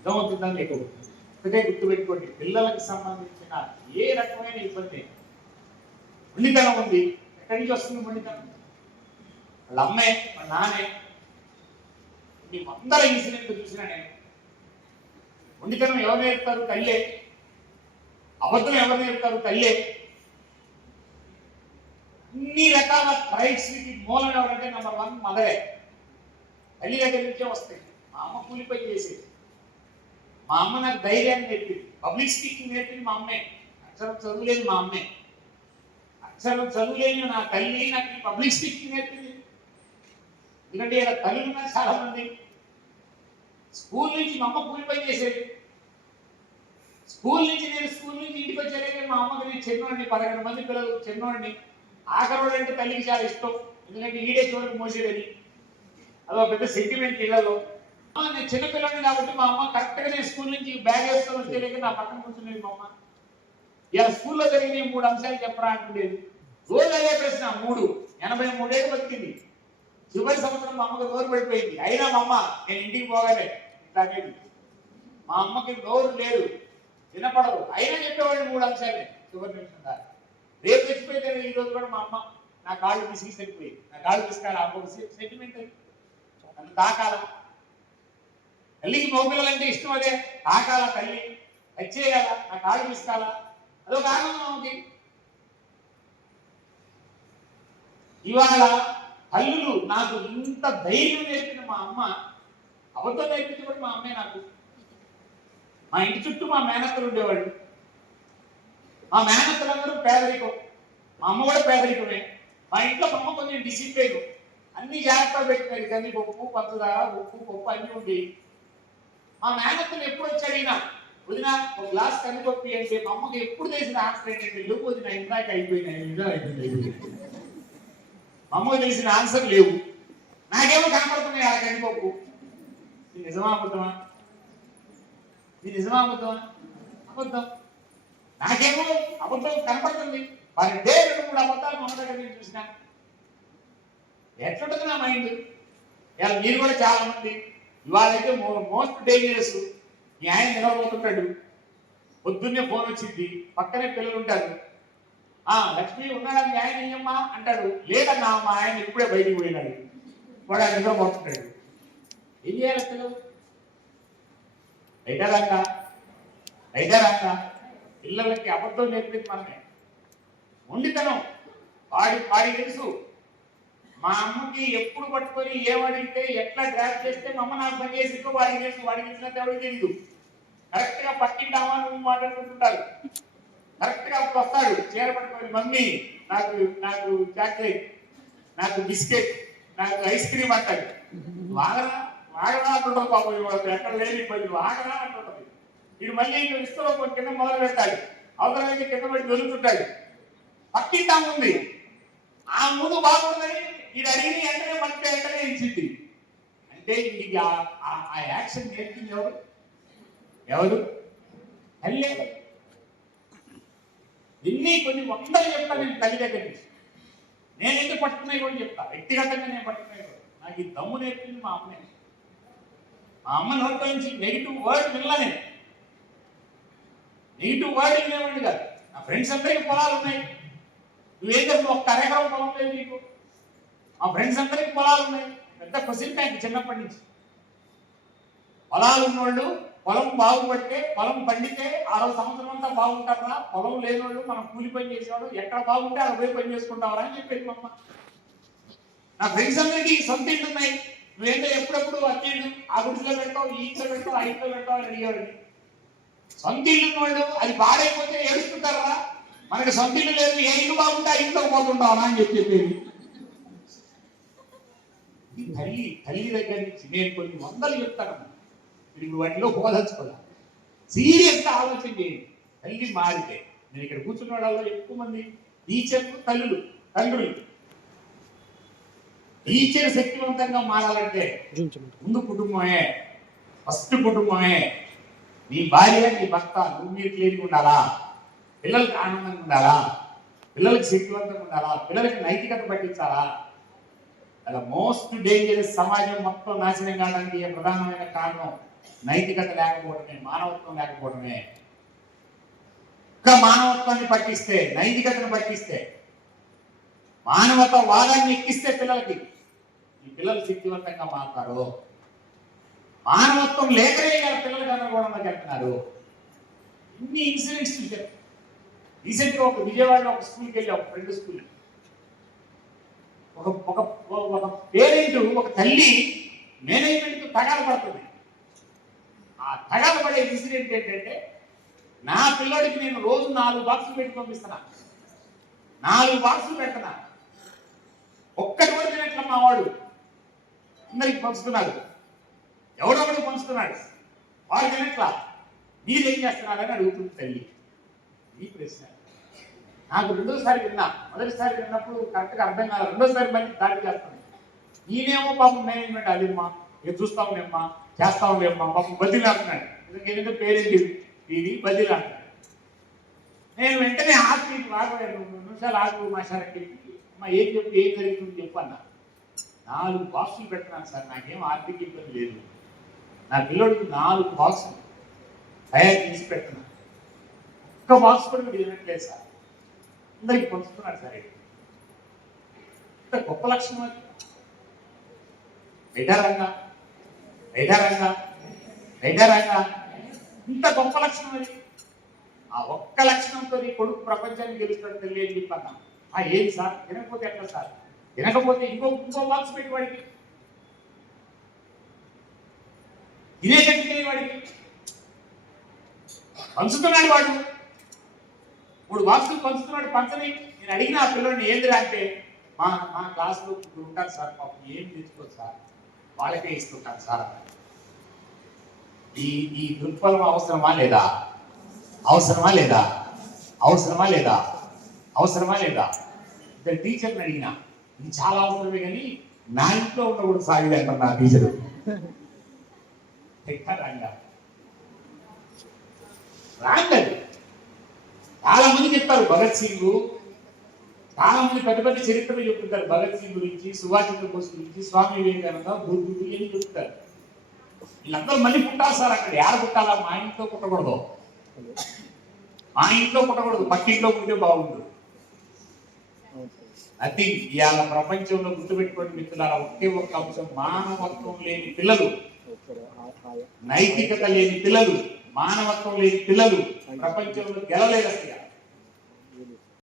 అర్థమవుతుందని మీకు ఒకటే గుర్తుపెట్టుకోండి పిల్లలకు సంబంధించిన ఏ రకమైన ఇబ్బంది మొండితనం ఉంది ఎక్కడి నుంచి వస్తుంది మొండితనం వాళ్ళ అమ్మే వాళ్ళ నాన్నే. నీ వందల ఇన్సిడెంట్ చూసినా నేను. ఎవరు నేర్పుతారు తల్లే. అబద్ధం ఎవరు నేర్పుతారు తల్లే. అన్ని రకాల ట్రైట్స్ మూలం ఎవరంటే నెంబర్ వన్ మదరే. తల్లి దగ్గర నుంచే వస్తాయి. మా అమ్మ కూలిపోయి చేసేది. మా అమ్మ నాకు ధైర్యాన్ని నేర్పింది. పబ్లిక్ స్పీకింగ్ నేర్పింది మా అమ్మే. అక్షరం చదువులేదు మా అమ్మే. అక్షరం చదువులేని నా తల్లి నాకు పబ్లిక్ స్పీకింగ్ నేర్పింది. ఎందుకంటే ఇలా తల్లి ఉన్నారు చాలా మంది. స్కూల్ నుంచి మా అమ్మ కూలిపోయి చేసేది. స్కూల్ నుంచి నేను స్కూల్ నుంచి ఇంటికి వచ్చేలాగే మా అమ్మకి నేను చిన్నవాడిని పదకొండు మంది పిల్లలు చిన్నవాడిని ఆఖరోడు అంటే తల్లికి చాలా ఇష్టం. ఎందుకంటే ఈడే చివరికి మోసేదని. అదో పెద్ద సెంటిమెంట్ ఇళ్ళలో అమ్మ, నేను చిన్నపిల్లని కాబట్టి మా అమ్మ కరెక్ట్గా నేను స్కూల్ నుంచి బ్యాగ్ వేసుకొని తెలియక నా పక్కన కూర్చునేది మా అమ్మ. ఇలా స్కూల్లో జరిగిన మూడు అంశాలు చెప్పరా అంటుండేది రోజు అదే ప్రశ్న మూడు. ఎనభై మూడేళ్ళు బతికింది. చివరి సంవత్సరం మా అమ్మకి నోరు పడిపోయింది. అయినా మా అమ్మ నేను ఇంటికి పోగానే ఇట్లానేది మా అమ్మకి నోరు లేదు వినపడదు. అయినా చెప్పేవాళ్ళు మూడు అంశాలే. చివరి నిమిషం దాకా రేపు చచ్చిపోతే ఈ రోజు కూడా మా అమ్మ నా కాళ్ళు విసిగి సరిపోయి నా కాళ్ళు పిసికాలి ఆ సెంటిమెంట్ అది. నన్ను తాకాల తల్లికి మగపిల్లలంటే ఇష్టం అదే. ఆకాల తల్లి వచ్చేయాల నా కాలు పిసుకాల అదొక ఆనందం ఆమెకి ఇవాళ తల్లులు నాకు ఇంత ధైర్యం నేర్పిన మా అమ్మ అబద్ధం నేర్పించి కూడా మా అమ్మే నాకు. మా ఇంటి చుట్టూ మా మేనత్తలు ఉండేవాళ్ళు. మా మేనత్తలందరూ పేదరికం. మా అమ్మ కూడా పేదరికమే. మా ఇంట్లో మా అమ్మ కొంచెం డిసిప్లిన్ అన్ని జాగ్రత్తలు పెట్టినది కంది ఉప్పు పంచదార ఉప్పు పప్పు అన్ని ఉండేవి మా మేనత్తలు ఎప్పుడు వచ్చాడు ఈయన? వదిన ఒక గ్లాస్ కనుగొప్పి అంటే మా అమ్మకి ఎప్పుడు తెలిసిన ఆన్సర్ ఏంటంటే లేవు వదిన ఇందాక అయిపోయినాయి నిజం అయిపోయింది. మా అమ్మకి తెలిసిన ఆన్సర్ లేవు. నాకేమో కనపడుతున్నాయి ఆ కనుగొప్పు నీ నిజమా అబద్ధమా? నీ నిజమా అబద్ధమా? అబద్ధం. నాకేమో అబద్ధం కనపడుతుంది. మరి డే రెండు మూడు అబద్ధాలు మా అమ్మ దగ్గర నేను చూసిన. ఎట్లుంటుంది నా మైండ్? ఇలా మీరు కూడా చాలా మంది ఇవాళైతే మోస్ట్ డేంజరస్ మీ ఆయన నిలబోతుంటాడు పొద్దున్నే ఫోన్ వచ్చింది. పక్కనే పిల్లలు ఉంటారు. ఆ లక్ష్మి ఉన్నాడా? మీ ఆయన ఏమ్మా అంటాడు. లేదన్నా మా ఆయన ఇప్పుడే బయటికి పోయినాడు. వాడు ఆయన నిద్రపోతుంటాడు ఏం చేయాలి పిల్లలు రైటరాక రైటరాక పిల్లలకి అబద్ధం నేర్పింది మనమే మొండితనం. వాడి వాడికి తెలుసు. మా అమ్మకి ఎప్పుడు పట్టుకొని ఏమడిగితే ఎట్లా డ్రాప్ చేస్తే మా అమ్మ నాకు పని చేసిందో వాడికి తెలుసు వాడికి తెలిసినట్టు ఎవరికి తెలియదు కరెక్ట్గా పక్కింటామా నువ్వు మాట్లాడుకుంటుంటారు కరెక్ట్గా అప్పుడు వస్తాడు చీర పట్టుకొని మమ్మీ నాకు నాకు చాక్లెట్ నాకు బిస్కెట్ నాకు ఐస్ క్రీమ్ అంటాడు. వాగరా వాగరా అంటుంటారు పాపం ఎక్కడ లేని ఇబ్బంది. వాగరా అంటుంటది. వీడు మళ్ళీ ఇంకా ఇస్తలో కింద మొదలు పెడతాడు. అవతల కింద పడి దొరుకుతుంటాడు. పక్కింటాం ఉంది. ఆ ముందు బాగుందని వీడు అడిగి వెంటనే మనకి వెంటనే ఇచ్చింది. అంటే ఇది ఆ- యాక్షన్ నేర్పింది ఎవరు? ఎవరు? తల్లే. ఇన్ని కొన్ని వందలు చెప్తా నేను తల్లి దగ్గర నుంచి నేనైతే పట్టుకున్నాయి కూడా చెప్తా. వ్యక్తిగతంగా నేను పట్టుకున్నాయి కూడా. నాకు ఈ దమ్ము నేర్పింది మా అమ్మే. మా అమ్మ నోట్లో నుంచి నెగిటివ్ వర్డ్ వినలే నెగిటివ్ వర్డ్ వినేవాడిని కాదు. నా ఫ్రెండ్స్ అందరికీ పొలాలు ఉన్నాయి. నువ్వేం చెప్పు ఒక్క అరెకరం పొలం లేదు నీకు. మా ఫ్రెండ్స్ అందరికీ పొలాలు ఉన్నాయి. పెద్ద క్వశ్చన్ బ్యాంక్ చిన్నప్పటి నుంచి. పొలాలు ఉన్నోళ్ళు పొలం బాగుపడితే పొలం పండితే ఆరో సంవత్సరం అంతా బాగుంటారా? పొలం లేనోళ్ళు మనం కూలి పని చేసేవాడు ఎక్కడ బాగుంటే అక్కడ పోయి పని చేసుకుంటావరా అని చెప్పేది మమ్మ నా ఫ్రెండ్స్ అందరికీ సొంత ఇల్లు ఉన్నాయి. నువ్వేంటో ఎప్పుడెప్పుడు అత్తిళ్ళు ఆ గుడిలో పెట్టావు ఈ ఇంట్లో పెట్టావు ఆ ఇంట్లో పెట్టావు అని అడిగేవాడిని సొంత ఇల్లు ఉన్నోళ్ళు అది పాడైపోతే ఏడుస్తుంటారా? మనకి సొంత ఇల్లు లేదు ఏ ఇల్లు బాగుంటే ఆ ఇంట్లో పోతుంటావా అని చెప్పి చెప్పేది. తల్లి తల్లి దగ్గర నుంచి నేను కొన్ని వందలు చెప్తాను. ఇప్పుడు వాటిలో పోదలుచుకోలే సీరియస్గా ఆలోచన చేయండి. తల్లి మారితే నేను ఇక్కడ కూర్చున్న వాళ్ళలో ఎక్కువ మంది. టీచర్లు తల్లులు తండ్రులు. టీచర్ శక్తివంతంగా మారాలంటే ముందు కుటుంబమే ఫస్ట్ కుటుంబమే. నీ భార్య నీ భర్త నువ్వు మీరు ఉండాలా? పిల్లలకి ఆనందంగా ఉండాలా? పిల్లలకి శక్తివంతంగా ఉండాలా? పిల్లలకి నైతికత పట్టించాలా? అలా మోస్ట్ డేంజరస్ సమాజం మొత్తం నాశనం కావడానికి ప్రధానమైన కారణం నైతికత లేకపోవడమే మానవత్వం లేకపోవడమే. ఒక్క మానవత్వాన్ని పట్టిస్తే నైతికతను పట్టిస్తే మానవత వాదాన్ని ఎక్కిస్తే పిల్లలకి ఈ పిల్లలు శక్తివంతంగా మారుతారు. మానవత్వం లేకనే పిల్లలకి పిల్లలు చెప్తున్నారు ఇన్ని ఇన్సిడెంట్స్ చూశారు. రీసెంట్గా ఒక విజయవాడలో ఒక స్కూల్కి వెళ్ళి ఒక ఫ్రెండ్ స్కూల్ ఒక ఒక ఒక పేరెంట్ ఒక తల్లి మేనేజ్మెంట్ తగాలు పడుతుంది. ఆ తగాల పడే ఇన్సిడెంట్ ఏంటంటే నా పిల్లోడికి నేను రోజు నాలుగు బాక్సులు పెట్టి పంపిస్తున్నా. నాలుగు బాక్సులు పెడుతున్నా. ఒక్కటి కూడా తినట్ల మా వాడు. అందరికి పంచుతున్నాడు. ఎవడొకడు పంచుతున్నాడు. వాడికి తినట్లా. మీరేం చేస్తున్నారని అడుగుతుంది తల్లి. ఈ ప్రశ్న. నాకు రెండోసారి విన్నా. మొదటిసారి విన్నప్పుడు కరెక్ట్గా అర్థం కాదు రెండోసారి మళ్ళీ దాడి చేస్తాను. నేనేమో పాపం మేనేజ్మెంట్ అదేమ్మా ఇది చూస్తా ఉండేమ్మా చేస్తా పాపం బదిలీ అంటున్నాడు. ఎందుకంటే పేరేంటి? ఇది బదిలీ అంటున్నాడు. నేను వెంటనే ఆపి రాకపోయాను రెండు నిమిషాలు ఆగు మాస్టారకి అమ్మా ఏం చెప్పు ఏం జరుగుతుంది చెప్పు అన్న. నాలుగు బాక్సులు పెట్టినాను సార్ నాకేం ఆర్థిక ఇబ్బంది లేదు. నా పిల్లోడికి నాలుగు బాక్సులు తయారు చేసి పెడుతున్నాను ఒక్క బాక్స్ కూడా మీరు తినట్లేదు సార్. అందరికి పంచుతున్నాడు సార్. ఇంత గొప్ప లక్షణం అది వైదారంగా వైదారంగా వైదారంగా ఇంత గొప్ప లక్షణం అది ఆ ఒక్క లక్షణంతో నీ కొడుకు ప్రపంచాన్ని గెలుస్తాడు తల్లి అని చెప్పన్నా ఆ ఏది సార్? తినకపోతే ఎట్లా సార్? తినకపోతే ఇంకో ఇంకో బాక్స్ పెట్టి వాడికి. ఇదే శక్తి వాడికి. పంచుతున్నాడు వాడు. మూడు బాక్సులు పంచుతున్నాడు పంచని. నేను అడిగిన ఆ పిల్లల్ని ఏందిరా అంటే మా మా క్లాస్లో ఉంటారు సార్ పాపం ఏం తెచ్చుకోదు సార్? వాళ్ళకే ఇస్తుంటాను సార్. ఈ ఈ దృక్పథం అవసరమా లేదా? అవసరమా లేదా? అవసరమా లేదా? అవసరమా లేదా? ఇద్దరు టీచర్ని అడిగిన. ఇది చాలా అవసరమే కానీ నా ఇంట్లో ఉన్న కూడా సాగిదే అంటారు నా టీచరు. రాంగ్ అది. చాలా మంది చెప్తారు భగత్ సింగ్ చాలా మంది పెద్ద పెద్ద చరిత్రలు చెప్తుంటారు. భగత్ సింగ్ గురించి సుభాష్ చంద్రబోస్ గురించి స్వామి వివేకానంద బుద్ధుడు అని చెప్తారు వీళ్ళందరూ మళ్ళీ పుట్టాలి సార్ అక్కడ. యాడ పుట్టాలా? మా ఇంట్లో పుట్టకూడదు. మా ఇంట్లో పుట్టకూడదు. పక్కింట్లో పుట్టే బాగుంటుంది అది ఇవాళ ప్రపంచంలో గుర్తుపెట్టుకోండి మిత్రులారా ఒకే ఒక్క అంశం మానవత్వం లేని పిల్లలు. నైతికత లేని పిల్లలు. మానవత్వం లేని పిల్లలు. ప్రపంచంలో గెలలేరు అసలు